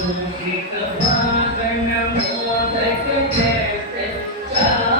Thank you.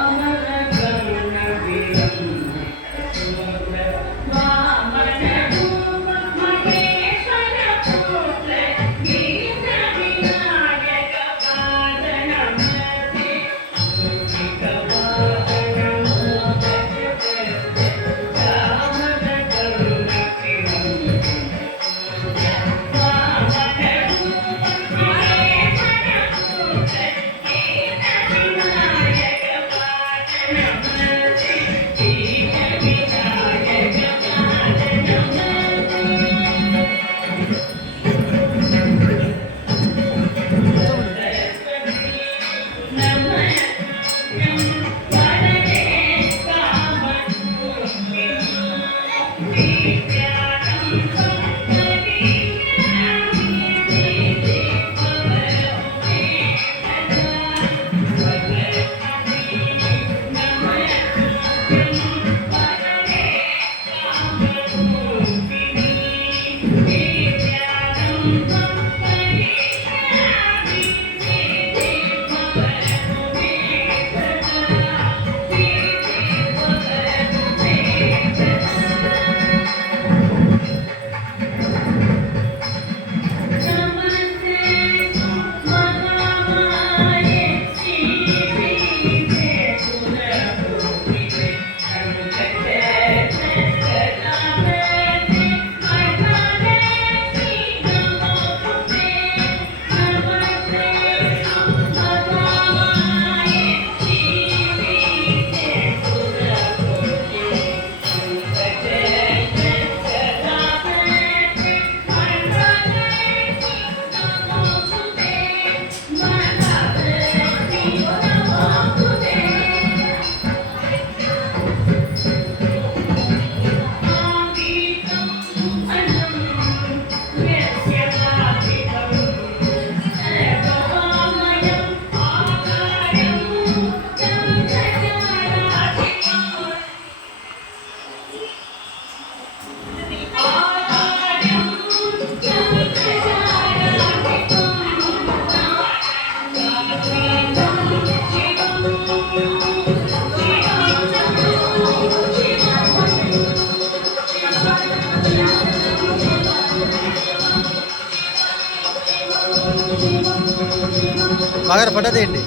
బాగా పడ్డదేంటి